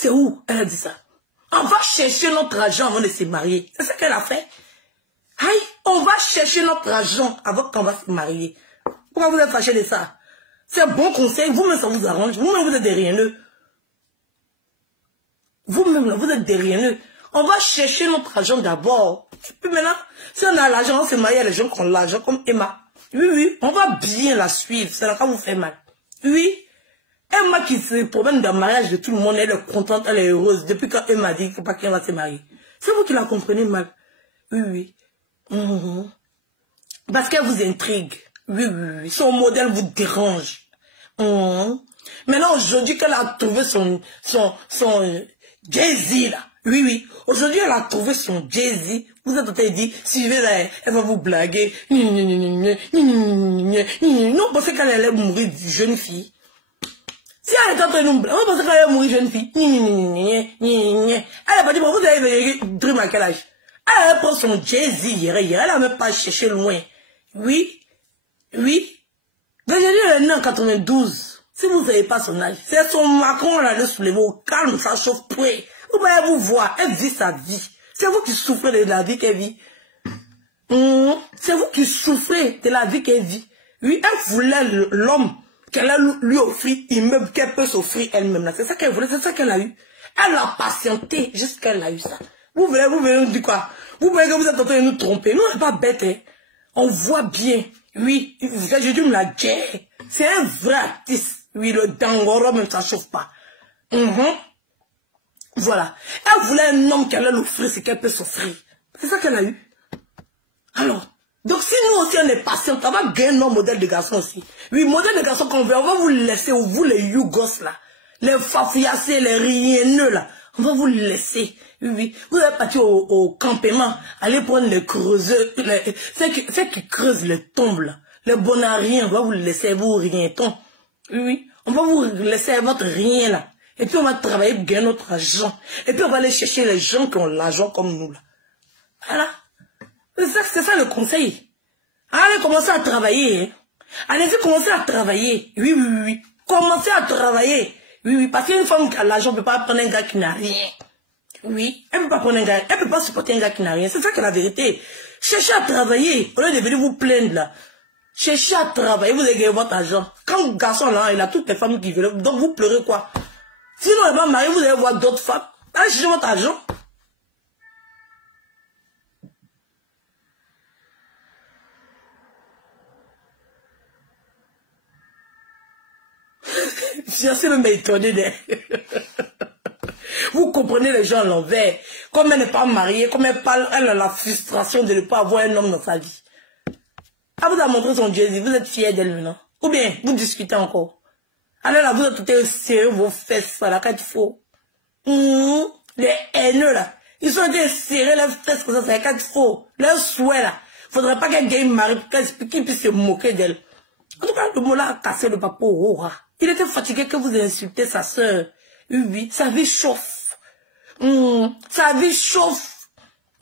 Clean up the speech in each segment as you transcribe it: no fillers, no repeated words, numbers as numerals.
C'est où? Elle a dit ça. On va chercher notre argent avant de se marier. C'est ça qu'elle a fait. Aïe, on va chercher notre argent avant qu'on va se marier. Pourquoi vous êtes fâché de ça? C'est un bon conseil. Vous-même, ça vous arrange. Vous-même, vous êtes derrière eux. Vous-même, vous êtes derrière eux. On va chercher notre argent d'abord. Et puis maintenant, si on a l'argent, on se marie à les gens qui ont l'argent, comme Emma. Oui, oui, on va bien la suivre. Ça n'a pas vous faire mal. Oui. Emma qui se promène dans le mariage de tout le monde, elle est contente, elle est heureuse. Depuis quand Emma dit qu'il ne faut pas qu'elle va se marier. C'est vous qui la comprenez mal. Oui, oui. Parce qu'elle vous intrigue. Oui, oui, oui. Son modèle vous dérange. Maintenant, aujourd'hui, qu'elle a trouvé son Jay-Z, là. Oui, oui. Aujourd'hui, elle a trouvé son Jay-Z. Vous êtes en train de dire, suivez là, elle va vous blaguer. Non, parce qu'elle allait mourir de jeune fille. Si elle est en train de nous blaguer, on pense qu'elle allait mourir jeune fille. Elle a pas dit, bon, vous avez Dream à quel âge? Elle prend son Jay-Z hier, elle n'a même pas cherché loin. Oui, oui. J'ai dit, elle est née en 92. Si vous ne savez pas son âge, c'est son Macron, elle a le soulever au calme, ça chauffe près. Vous pouvez vous voir, elle vit sa vie. C'est vous qui souffrez de la vie qu'elle vit. C'est vous qui souffrez de la vie qu'elle vit. Oui, elle voulait l'homme qu'elle a lui offert, immeuble qu'elle peut s'offrir elle-même. C'est ça qu'elle voulait, c'est ça qu'elle a eu. Elle a patienté jusqu'à elle a eu ça. Vous venez nous dire quoi? Vous voyez que vous êtes en train de nous tromper. Nous, on n'est pas bêtes. Hein. On voit bien. Oui, j'ai dû me la guerre. C'est un vrai artiste. Oui, le dangoro, même ça chauffe pas. Voilà. Elle voulait un homme qu'elle allait l'offrir, c'est qu'elle peut s'offrir. C'est ça qu'elle a eu. Alors, donc si nous aussi on est patient, on va gagner nos modèles de garçons aussi. Oui, modèle de garçons qu'on veut, on va vous laisser, ou vous les yougos là, les fafouillassés, les rienneux là, on va vous laisser. Oui, oui. Vous allez partir au campement, aller prendre les creuseurs, ceux qui creusent les tombes là, les bonariens, on va vous laisser, vous rientons. Oui, oui. On va vous laisser votre rien là. Et puis on va travailler pour gagner notre argent. Et puis on va aller chercher les gens qui ont l'argent comme nous là. Voilà. C'est ça le conseil. Allez commencer à travailler. Hein. Allez-y commencer à travailler. Oui, oui, oui, oui. Commencez à travailler. Oui, oui. Parce qu'une femme qui a l'argent ne peut pas prendre un gars qui n'a rien. Oui. Elle ne peut pas prendre un gars. Elle ne peut pas supporter un gars qui n'a rien. C'est ça que la vérité. Cherchez à travailler. Au lieu de venir vous plaindre là. Cherchez à travailler. Vous allez gagner votre argent. Quand le garçon là, il a toutes les femmes qui veulent. Donc vous pleurez quoi? Sinon, elle va marier, vous allez voir d'autres femmes. Allez chercher votre argent. Je suis même étonné. Vous comprenez les gens à l'envers. Comme elle n'est pas mariée, comme elle parle, elle a la frustration de ne pas avoir un homme dans sa vie. Elle vous a montré son Jésus, vous êtes fiers d'elle maintenant. Ou bien, vous discutez encore. Alors là, vous êtes tout serré vos fesses, là, quand il faut. Les haineux, là. Ils sont serrés les fesses comme ça, c'est quand il faut. Leur souhait, là. Faudrait pas qu'elle gagne mari pour qu'il puisse se moquer d'elle. En tout cas, le mot là a cassé le papa au rat. Il était fatigué que vous insultez sa soeur. Oui, oui, sa vie chauffe. Sa vie chauffe.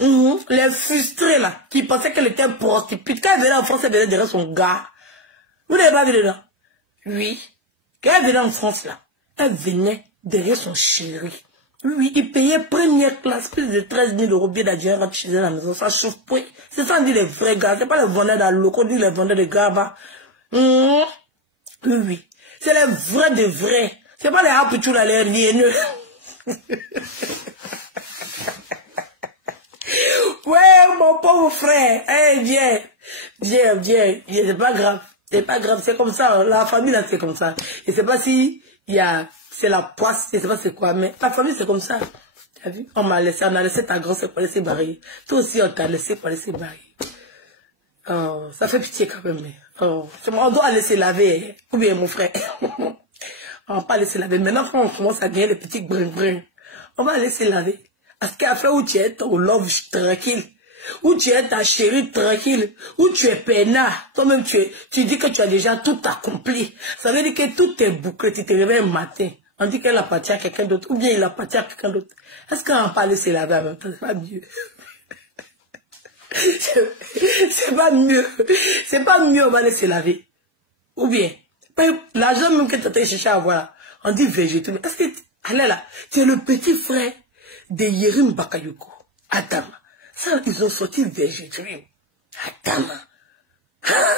Les frustrés là, qui pensaient qu'elle était prostituée. Quand elle venait en France, elle venait derrière son gars. Vous n'avez pas vu dedans? Oui. Quand elle venait en France là, elle venait derrière son chéri. Oui, oui, il payait première classe, plus de 13 000 € billet d'avion rentre chez elle à la maison. Ça chauffe point. C'est ça, on dit les vrais gars. C'est pas les vendeurs dans le locaux, on dit les vendeurs de gars. Oui, oui. C'est les vrais de vrais. C'est pas les hapuchou là, les rienneux. Ouais, mon pauvre frère. Eh, viens. C'est pas grave. C'est pas grave. C'est comme ça. La famille là, c'est comme ça. Et c'est pas si il y a, c'est la poisse, je sais pas c'est quoi, mais la famille c'est comme ça. Tu as vu? On a laissé ta grosse pour laisser barrer. Toi aussi, on t'a laissé pour laisser barrer. Oh, ça fait pitié quand même. Oh, on doit laisser laver. Ou bien mon frère. On va pas laisser laver. Maintenant, quand on commence à gagner les petits brun, on va laisser laver. Parce qu'à faire où tu es ton love tranquille, où tu es ta chérie tranquille, où tu es peinard, toi-même tu dis que tu as déjà tout accompli. Ça veut dire que tout est bouclé, tu te réveilles un matin. On dit qu'elle appartient à quelqu'un d'autre, ou bien il appartient à quelqu'un d'autre. Est-ce qu'on va pas laisser laver en même temps? C'est pas mieux. C'est pas mieux. C'est pas mieux, on va laisser laver. Ou bien, l'argent même que tu as cherché à avoir, on dit végétal. Est-ce que, Allez là, tu es le petit frère de Yerim Bakayoko. Adama. Ça, ils ont sorti végétarien. Adama. Hein?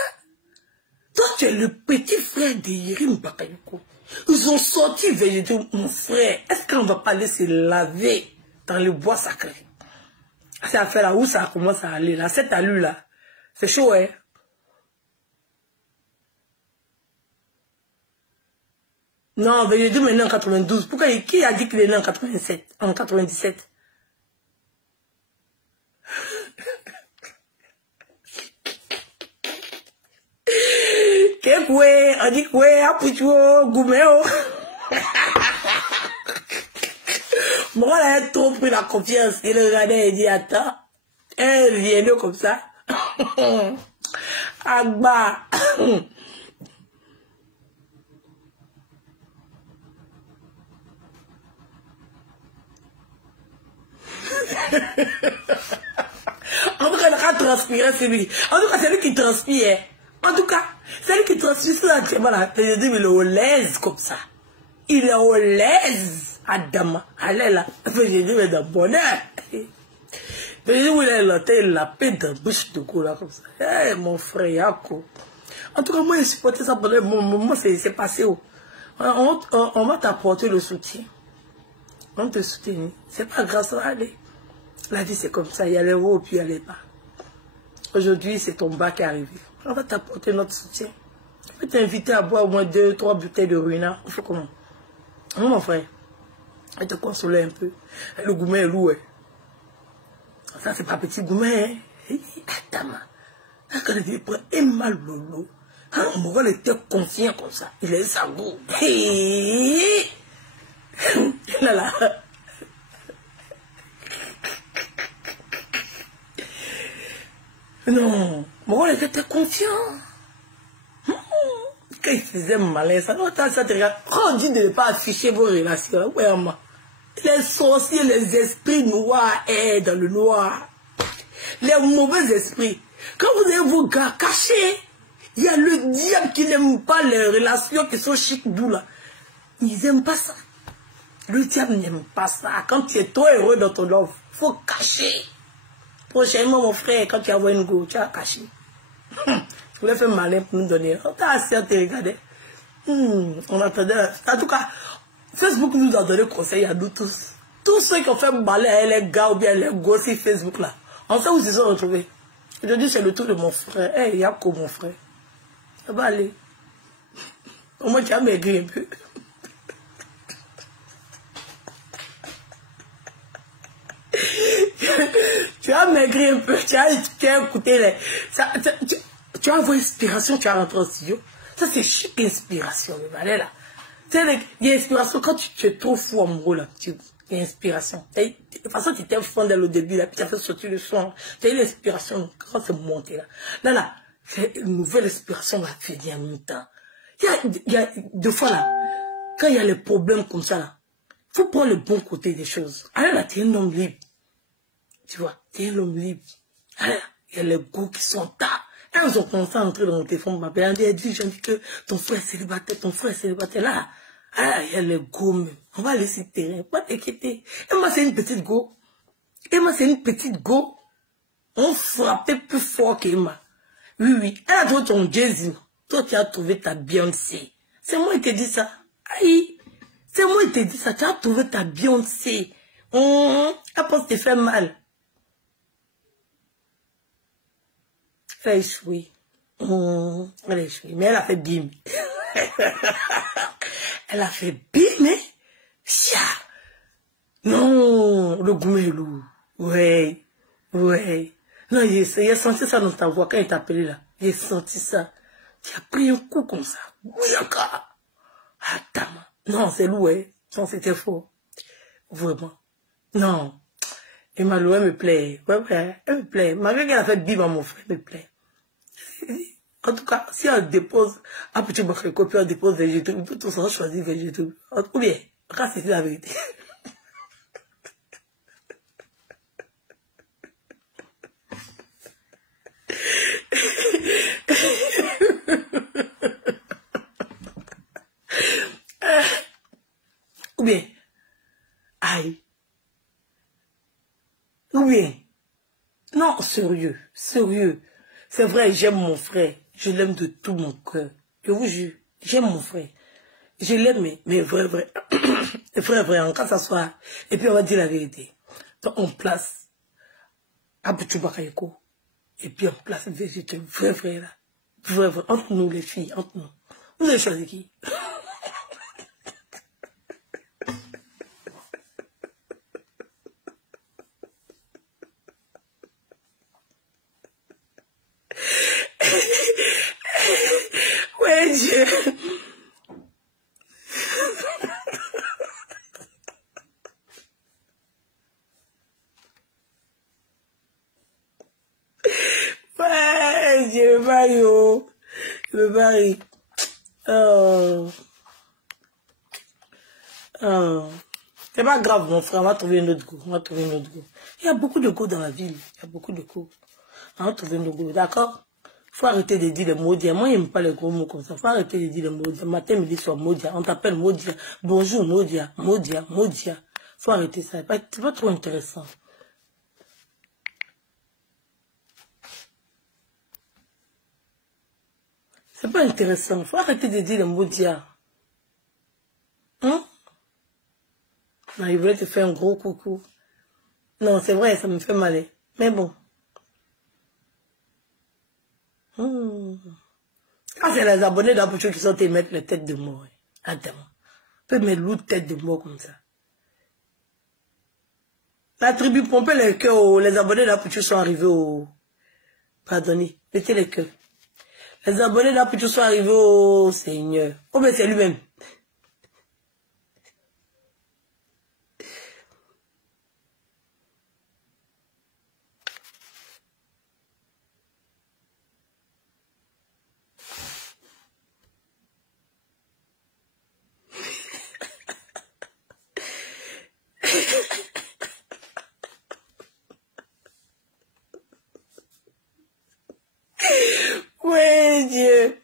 Toi, tu es le petit frère de Yerim Bakayoko. Ils ont sorti végétarien. Mon frère, est-ce qu'on va pas aller se laver dans le bois sacré? Cette affaire-là, où ça commence à aller, là, cette allure-là, c'est chaud, hein? Non, Végédou est né en 92. Pourquoi qui a dit qu'il est né en 87, en 97? Kekwe, on dit quoi, Apucho, Goumeo. Moi, elle a trop pris la confiance. Il regardait et dit, attends, elle vient de comme ça. Agba. En tout cas, il a transpiré celui. En tout cas, c'est lui qui transpire. En tout cas, c'est lui qui transpire sur la table. Je dis, mais il est au l'aise comme ça. Il est au l'aise. Adama. Allez là. Je dis, mais de bonheur. Je dis, où il est là, il a peine de bouche de cou là comme ça. Eh, mon frère Yako. En tout cas, moi, j'ai supporté ça pendant un moment, c'est passé. On va t'apporter le soutien. On te soutient. C'est pas grâce à aller. La vie, c'est comme ça. Il y a les hauts, puis il y a les bas. Aujourd'hui, c'est ton bas qui est arrivé. On va t'apporter notre soutien. On va t'inviter à boire au moins 2, 3 bouteilles de ruina. On fait comment? Non, mon frère. On va te consoler un peu. Le gourmet est lourd. Ça, c'est pas petit gourmet. Attends, quand il prend un mal lolo, mon gars était conscient comme ça. Il est sa goût. Là, là. Non, mon gars était confiant. Quand il faisait malin, ça te regarde. Quand on dit de ne pas afficher vos relations, vraiment. Les sorciers, les esprits noirs dans le noir. Les mauvais esprits. Quand vous avez vos gars cachés, il y a le diable qui n'aime pas les relations qui sont chic doux là. Ils n'aiment pas ça. Le diable n'aime pas ça. Quand tu es trop heureux dans ton love, il faut cacher. Prochainement, mon frère, quand tu as une go, tu as caché. Tu voulais faire malin pour nous donner. On t'a assez à te regarder. On attendait. En tout cas, Facebook nous a donné conseil à nous tous. Tous ceux qui ont fait malin, les gars ou bien les gosses sur Facebook là. On sait où ils se sont retrouvés. Je dis, c'est le tour de mon frère. Hey, Yako, mon frère. Ça va aller. Au moins, tu as maigri un peu. Tu as maigri un peu, tu as écouté les... tu as avoir inspiration, tu as rentré au studio. Ça, c'est chic inspiration, le balai là. Il y a inspiration quand tu es trop fou amoureux là. Il y a inspiration. De toute façon, tu étais fond dès le début là, puis tu as fait sortir le son. Tu as eu l'inspiration quand c'est monté là. Là, c'est une nouvelle inspiration va venir en même temps. Il y a deux fois là, quand il y a les problèmes comme ça là, il faut prendre le bon côté des choses. Alors là, tu es un homme libre. Tu vois, tu es un homme libre. Alors, il y a les goûts qui sont là. Quand ils ont commencé à entrer dans mon téléphone, elle dit, j'ai dit que ton frère est célibataire, là. Ah, il y a les go même. On va aller sur le terrain, pas t'inquiéter. Et moi, c'est une petite go. On frappait plus fort qu'Emma. Oui. Elle a trouvé ton Jay-Z. Toi, tu as trouvé ta Beyoncé. C'est moi qui t'ai dit ça. Aïe. C'est moi qui t'ai dit ça. Tu as trouvé ta Beyoncé. Après, tu t'es fait mal. Elle a échoué. Elle a échoué. Mais elle a fait bim. Elle a fait bim, mais... Chia. Non, le goût est lourd. Ouais. Non, j'ai senti ça dans ta voix quand il t'a appelé là. J'ai senti ça. Tu as pris un coup comme ça. Oui, encore. Attends. Non, c'est lourd, hein. Non, c'était faux. Vraiment. Non. Et Malou, elle me plaît. Ouais, elle me plaît. Malgré qu'elle a fait bim à mon frère, elle me plaît. En tout cas, si on dépose un petit Bakayoko, puis on dépose végétaux, tout ça, on choisit végétaux. Ou bien, quand c'est la vérité. Ou bien, Aïe. Ou bien, non, sérieux, sérieux. C'est vrai, j'aime mon frère. Je l'aime de tout mon cœur. Je vous jure, j'aime mon frère. Je l'aime, mais vrai, vrai. Vrai, quand ça soit. Et puis on va dire la vérité. Donc on place Aboutou Bakayoko. Et puis on place Végété, vrai, là. Vrai, entre nous les filles, entre nous. Vous avez choisi qui? Ouais, Dieu. Ouais, Dieu, Mario. Le mari. Oh. Oh. C'est pas grave, mon frère, on va trouver un autre goût. On va trouver un autre goût. Il y a beaucoup de goûts dans la ville. Il y a beaucoup de goûts. On va trouver un autre goût, d'accord? Faut arrêter de dire les mots dits. Moi, j'aime pas les gros mots comme ça. Faut arrêter de dire les mots dits. Matin, midi, soir, Modia. On t'appelle Modia. Bonjour, Modia. Modia, Modia. Faut arrêter ça. C'est pas trop intéressant. C'est pas intéressant. Faut arrêter de dire les mots dia. Hein? Non, il voulait te faire un gros coucou. Non, c'est vrai, ça me fait mal. Mais bon. Quand c'est les abonnés d'Abouchou qui sont te mettre les têtes de mort. Attends. Peut mettre l'autre tête de mort comme ça. La tribu pompait les cœurs. Les abonnés d'Abouchou sont arrivés au... Pardonnez. Mettez les cœurs. Les abonnés d'Abouchou sont arrivés au Seigneur. Oh, mais c'est lui-même. Oui, Dieu.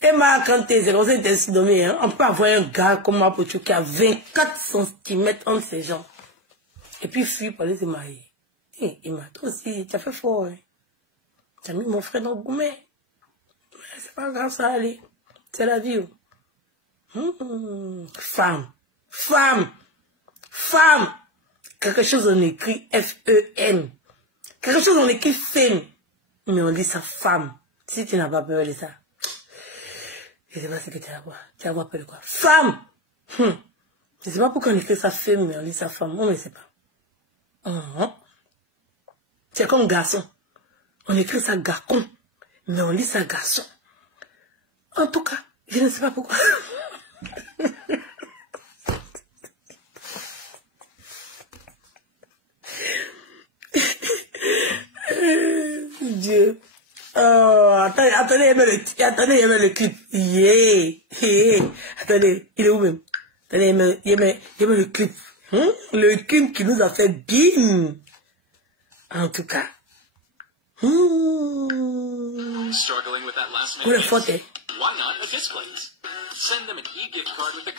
Et ma quand c'est comme ça, il était nommé, hein. On peut avoir un gars comme moi qui a 24 cm entre ses jambes. Et puis, fuit pour aller se marier. Et il m'a dit aussi, tu as fait fort, hein. Tu as mis mon frère dans le gourmet. C'est pas grave, ça, allez. C'est la vie. Femme. Femme. Femme. Quelque chose on écrit F-E-M. Quelque chose on écrit femme. Mais on dit ça femme. Si tu n'as pas peur de ça. Je ne sais pas ce que tu vas voir. Tu vas voir peur de quoi? Femme! Je ne sais pas pourquoi on écrit ça femme, mais on dit ça femme. On ne sait pas. C'est comme garçon. On écrit ça garcon, mais on lit ça garçon. En tout cas, je ne sais pas pourquoi. Dieu. Oh, attendez, il y avait le clip. Yeah. Attendez, il est où même? Attendez, il y avait le clip. Le clip qui nous a fait bim. En tout cas. Pour le faute.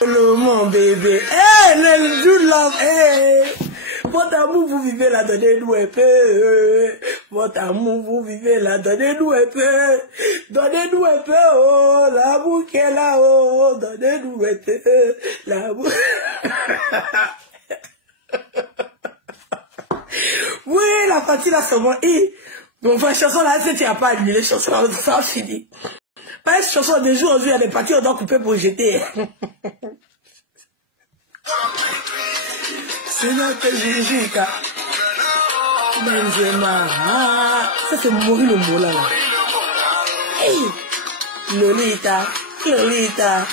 Le mon bébé. Le do love. Votre amour, vous vivez là, donnez-nous un peu. Votre amour, vous vivez là, donnez-nous un peu. Donnez-nous un peu, oh, l'amour qui est là-haut. Donnez-nous un peu, l'amour. Oui, la partie là, c'est bon. Bon, enfin, chanson là, si tu n'as pas annulé, chanson là, ça a fini. Pas une chanson de jour en jour, il y a des parties, on doit couper pour jeter. C'est notre Jujika. Benzema. Ça, c'est mourir le mot là. Hey. Lolita. Lolita.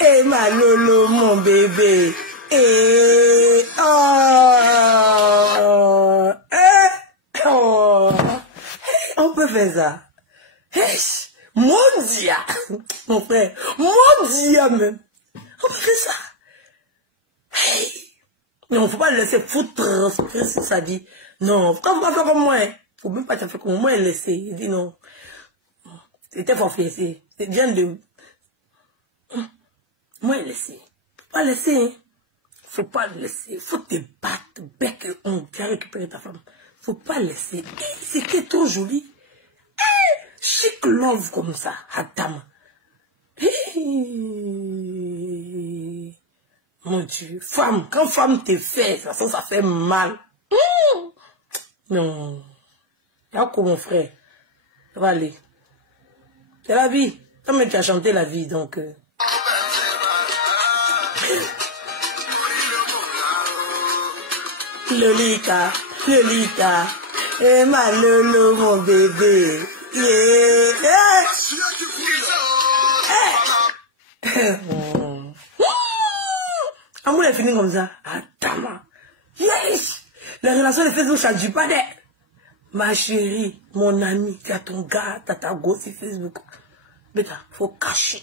Eh, ma Lolo, mon bébé. Eh. Oh. Eh. Oh. On peut faire ça. Hey. Mon Dieu. Mon frère. Mon Dieu même. On peut faire ça. Hey. Non, faut pas le laisser foutre sa vie. Non, faut pas faire comme moi. Faut même pas faire comme moi et laisser. Il dit non. C'était forfait. C'est bien de... Moi et laisser. Faut pas laisser. Hein. Faut pas laisser. Faut te battre, bec et ongle. Tu as récupéré ta femme. Faut pas laisser. C'était trop joli. Chic love comme ça, Adam. Mon Dieu. Femme, quand femme te fait, ça fait mal. Non. Là, comme mon frère. Ça va aller. C'est la vie. Comme tu as chanté la vie, donc... Lolita, Lolita, et ma Lolo, mon bébé. Yeah. Amour est fini comme ça. Attends. Yes. La relation de Facebook, ça ne dit pas d'être. Ma chérie, mon ami, tu as ton gars, tu as ta gosse sur Facebook. Mais il faut cacher.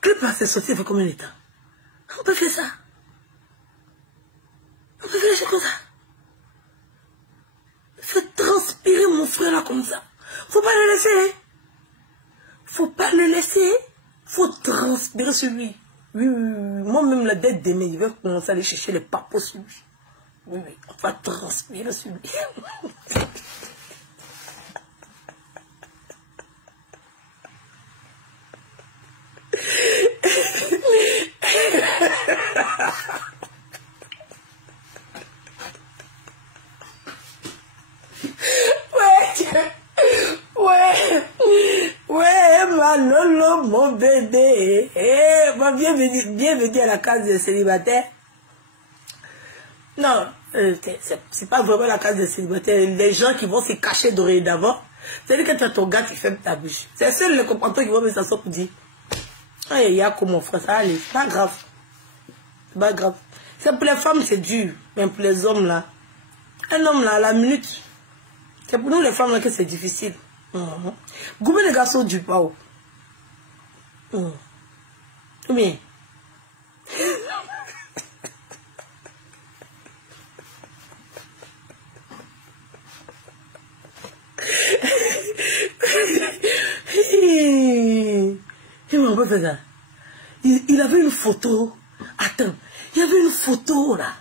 Que passe sortir fait combien de temps? On peut faire ça. On peut faire ça comme ça. Fais transpirer mon frère là comme ça. Faut pas le laisser. Faut pas le laisser. Faut transpirer sur lui. Oui, oui, oui. Moi-même, la dette d'aimer, il va commencer à aller chercher les papos sur lui. Oui, oui. On va transpirer sur lui. Ouais, ma Lolo, mon bébé. Bienvenue à la case des célibataires. Non, c'est pas vraiment la case des célibataires. Les gens qui vont se cacher dorénavant. C'est-à-dire que tu as ton gars qui ferme ta bouche. C'est seul les comportements qui vont me s'asseoir pour dire. Ah, il y a comme mon frère, ça allait. C'est pas grave. C'est pas grave. C'est pour les femmes, c'est dur. Mais pour les hommes, là. Un homme, là, à la minute. C'est pour nous, les femmes, là, que c'est difficile. Goumé les garçons du pao. Combien? Il avait une photo. Attends, il y avait une photo là.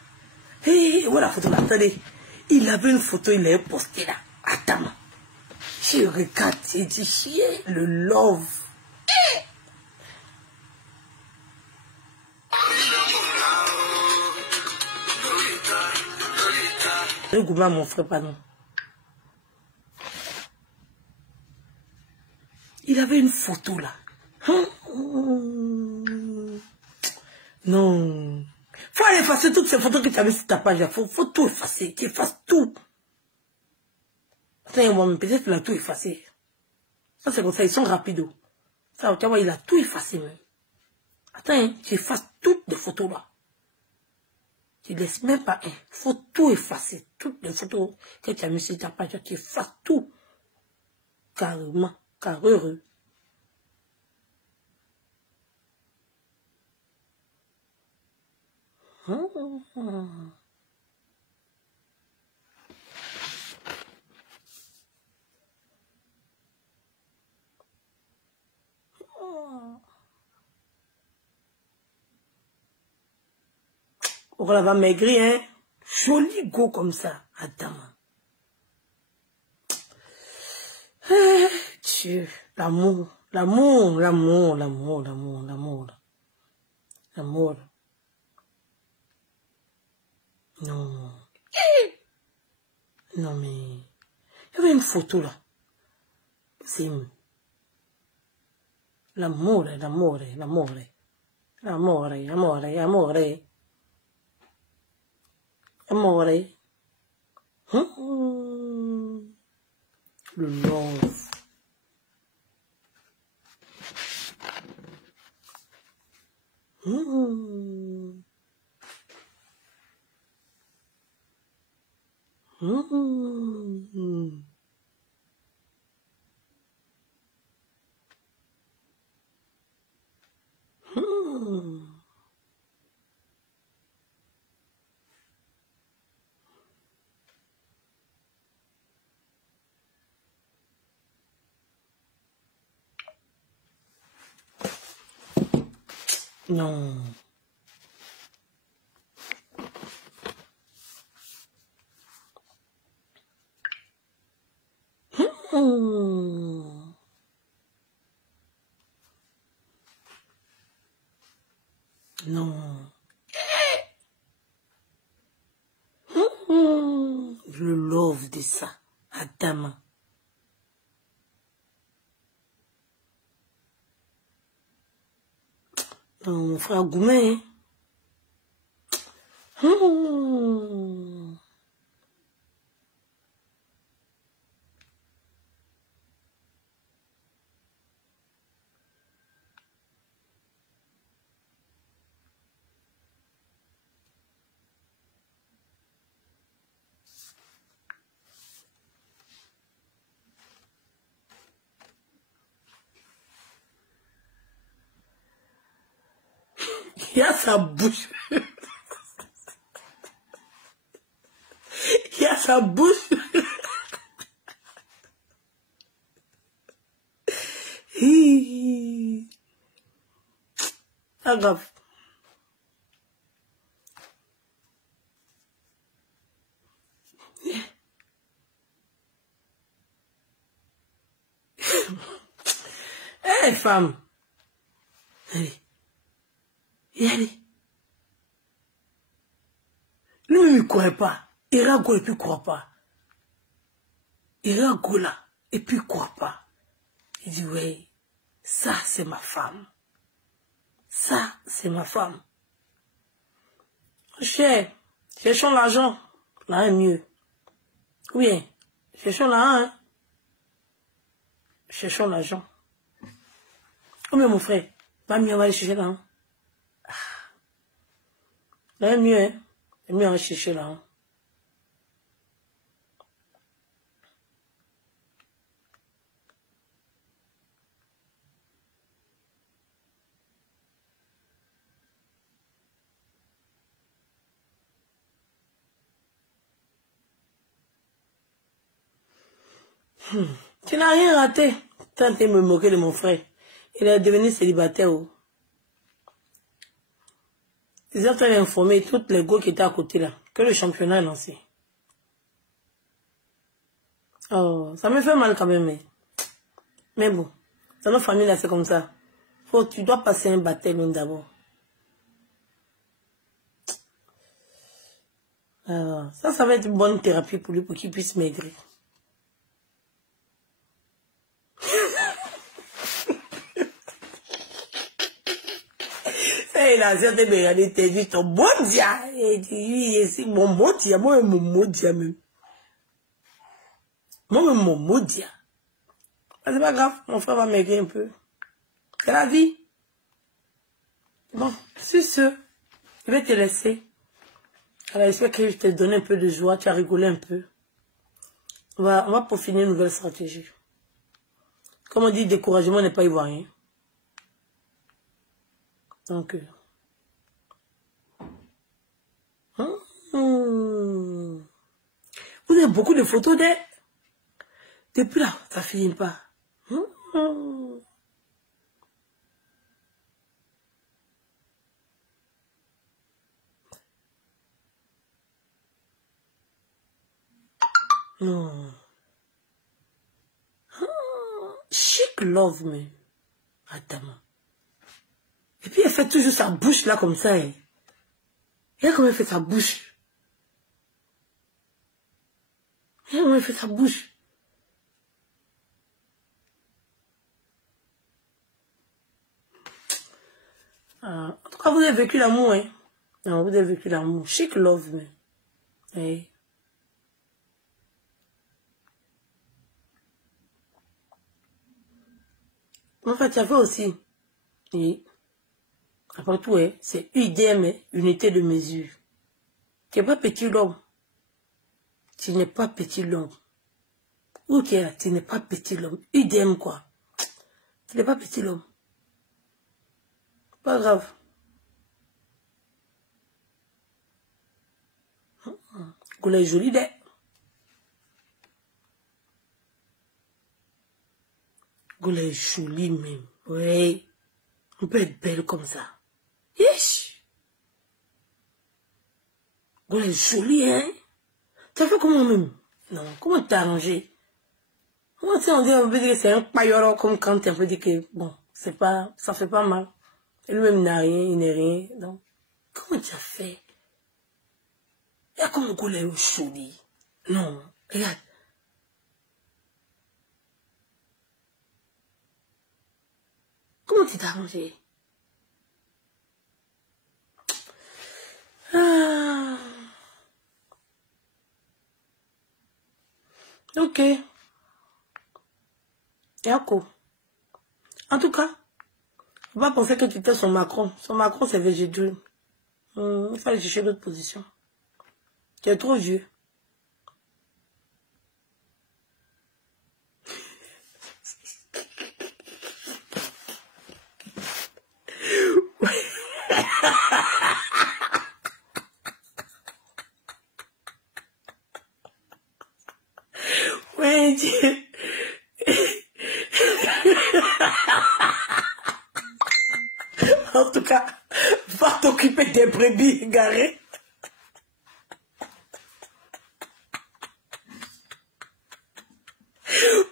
Voilà la photo là, attendez. Il avait une photo, il l'avait postée là. Attends. Je regarde, j'ai dit, chien, le love. Le gourmand, mon frère, pardon. Il avait une photo là. Non. Faut aller effacer toutes ces photos que tu avais sur ta page. Faut tout effacer. Tu effaces tout. Attends, peut-être qu'il a tout effacé. Ça, c'est comme ça. Ils sont rapides. Ça, tu vois, il a tout effacé même. Attends, tu effaces toutes les photos là. Tu ne laisses même pas un. Faut tout effacer. Toutes les photos que tu as mis sur ta page. Tu effaces tout. Carrément. Carreux. On la va maigrir, hein. Joli go comme ça, Adam. Dieu, l'amour, l'amour, l'amour, l'amour, l'amour, l'amour. L'amour. Non. Non, mais... Il y avait une photo, là. C'est... L'amour, l'amour, l'amour. L'amour, l'amour, l'amour. L'amour. Le love. Non. Non. Je love de ça. Adama. Non, mon frère Goumé. Il y a sa bouche. Il y a sa bouche. Pas grave. Hé, femme. Allez. Et allez. Lui-même, il ne croit pas. Irago et puis il ne croit pas. Irago là, et puis il ne croit pas. Il dit, oui, ça c'est ma femme. Ça c'est ma femme. Cher, cherchons l'argent. Là est mieux. Oui, cherchons l'argent. Hein? Cherchons l'argent. Oh mais mon frère, pas mieux on va aller chercher l'argent. Là est mieux, hein. C'est mieux on va chercher l'argent. Tu n'as rien raté. Tant de me moquer de mon frère. Il est devenu célibataire. Oh. Ils ont informé toutes les go qui étaient à côté là, que le championnat est lancé. Oh, ça me fait mal quand même. Mais bon, dans notre famille là, c'est comme ça. Tu dois passer un baptême d'abord. Ça va être une bonne thérapie pour lui, pour qu'il puisse maigrir. Il a certains me regarder, t'es dit ton bon dia. Et dit, c'est mon bon dia, moi mon mot dia même. Moi mon mot dia. C'est pas grave, mon frère va maigrir un peu. C'est la vie. Bon, c'est ce. Je vais te laisser. Alors, j'espère que je t'ai donné un peu de joie, tu as rigolé un peu. On va peaufiner une nouvelle stratégie. Comme on dit, découragement n'est pas ivoirien. Donc, vous avez beaucoup de photos d'elle. Depuis là, ça finit pas. Non. Chic love me. Attends. Et puis elle fait toujours sa bouche là comme ça. Hein. Regarde comment elle fait sa bouche. Regarde comment elle fait sa bouche. En tout cas, vous avez vécu l'amour. Hein. Non, vous avez vécu l'amour. Chic love me. Hey. En fait, tu as fait aussi. Oui. Après tout, hein, c'est UDM, unité de mesure. Tu n'es pas petit l'homme. Tu n'es pas petit l'homme. Où tu es là, tu n'es pas petit l'homme. UDM quoi. Tu n'es pas petit l'homme. Pas grave. Goulé joli d'elle. Goulé joli même. Oui. On peut être belle comme ça. Ish. Elle est jolie, hein? T'as fait comment même? Non, comment t'as arrangé? Comment on peut dire que c'est un paillot comme quand on peut dire que, bon, c'est pas, ça fait pas mal. Et lui-même n'a rien, il n'est rien. Donc, comment tu as fait? Et comment on est jolie? Non, regarde. Comment tu t'es arrangé? Ah. Ok. Yako. En tout cas, faut pas penser que tu étais son Macron. Son Macron, c'est végétal. Il fallait chercher d'autres positions. Tu es trop vieux. Oui, Dieu. En tout cas, va t'occuper des brebis égarées.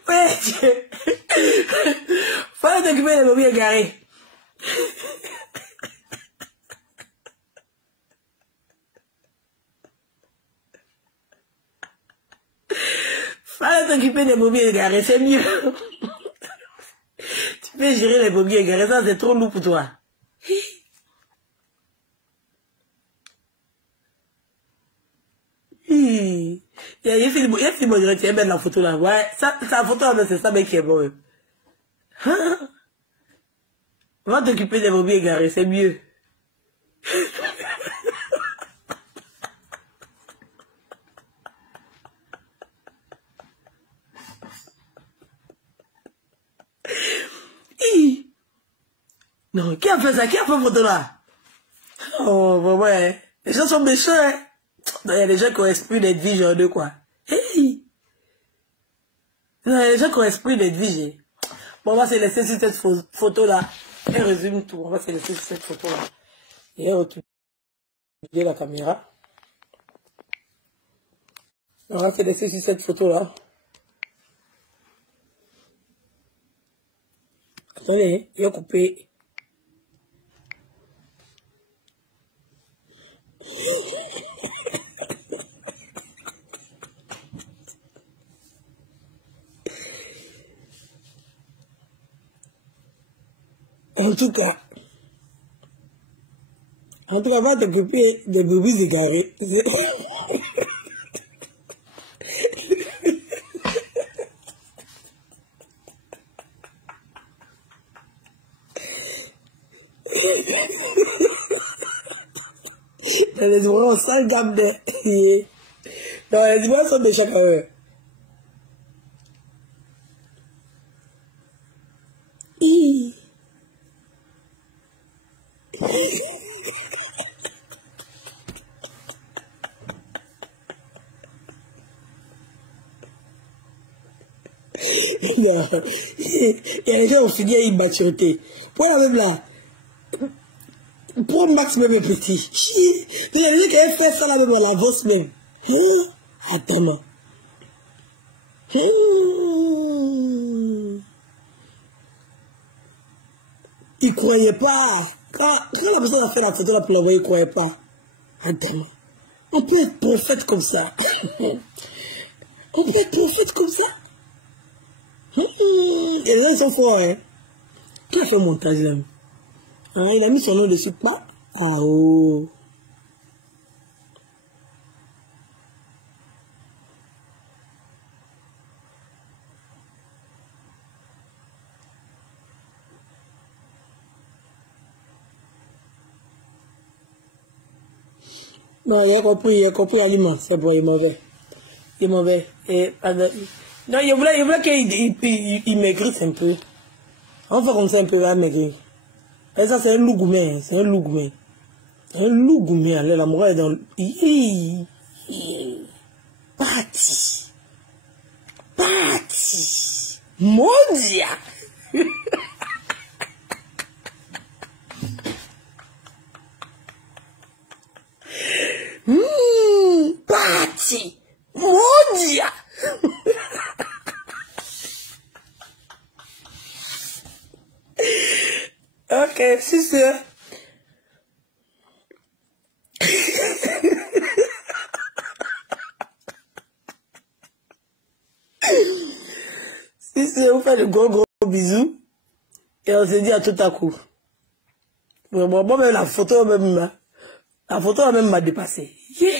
Oui, Dieu. Va t'occuper des brebis égarées. Va t'occuper des brebis égarées, c'est mieux. Tu peux gérer les brebis égarées, ça c'est trop lourd pour toi. Il y a fait le tu aimes la photo là. Ouais, ça, sa photo là, c'est ça, mec, qui est bon. Hein? Va t'occuper des brebis égarées, c'est mieux. Non, qui a fait ça? Qui a fait la photo là? Oh, bah ouais. Les gens sont méchants, hein. Il y a des gens qui ont esprit d'être vie, genre de quoi. Hey! Non, il y a des gens qui ont esprit d'être vie. Bon, on va se laisser sur cette photo là. Elle résume tout. On va se laisser sur cette photo là. Et occuper la caméra. On va se laisser sur cette photo là. Attendez, il a coupé. En tout cas, va t'occuper des brebis égarés. Les ouvriers ont 5 gammes de... Non, les ouvriers sont de chaque heure. Non, il y a des gens qui ont fini à une maturité. Pour la même là, pour Max même est petit. Il y a des gens qui avaient fait ça là même à la bosse même. Attends. Il croyait pas. Quand la personne a fait la photo là pour l'envoyer, il croyait pas. Attends. On peut être prophète comme ça. On peut être prophète comme ça. Et les gens sont forts, hein. Qui a fait le montage là? Hein, il a mis son nom dessus, pas? Ah oh. Non, il a compris l'aliment, c'est bon, il est mauvais. Il est mauvais. Et, non, il voulait qu'il maigrisse un peu. On fait comme ça un peu, il va maigrir. Et ça, c'est un loup gourmet, c'est un loup gourmet. Un loup gourmet, allez, la morale est dans le... Parti. Mon Dieu. Ok, si c'est... Si c'est, on fait de gros bisous. Et on se dit à tout à coup. Bon, même la photo même m'a dépassé. Yeah.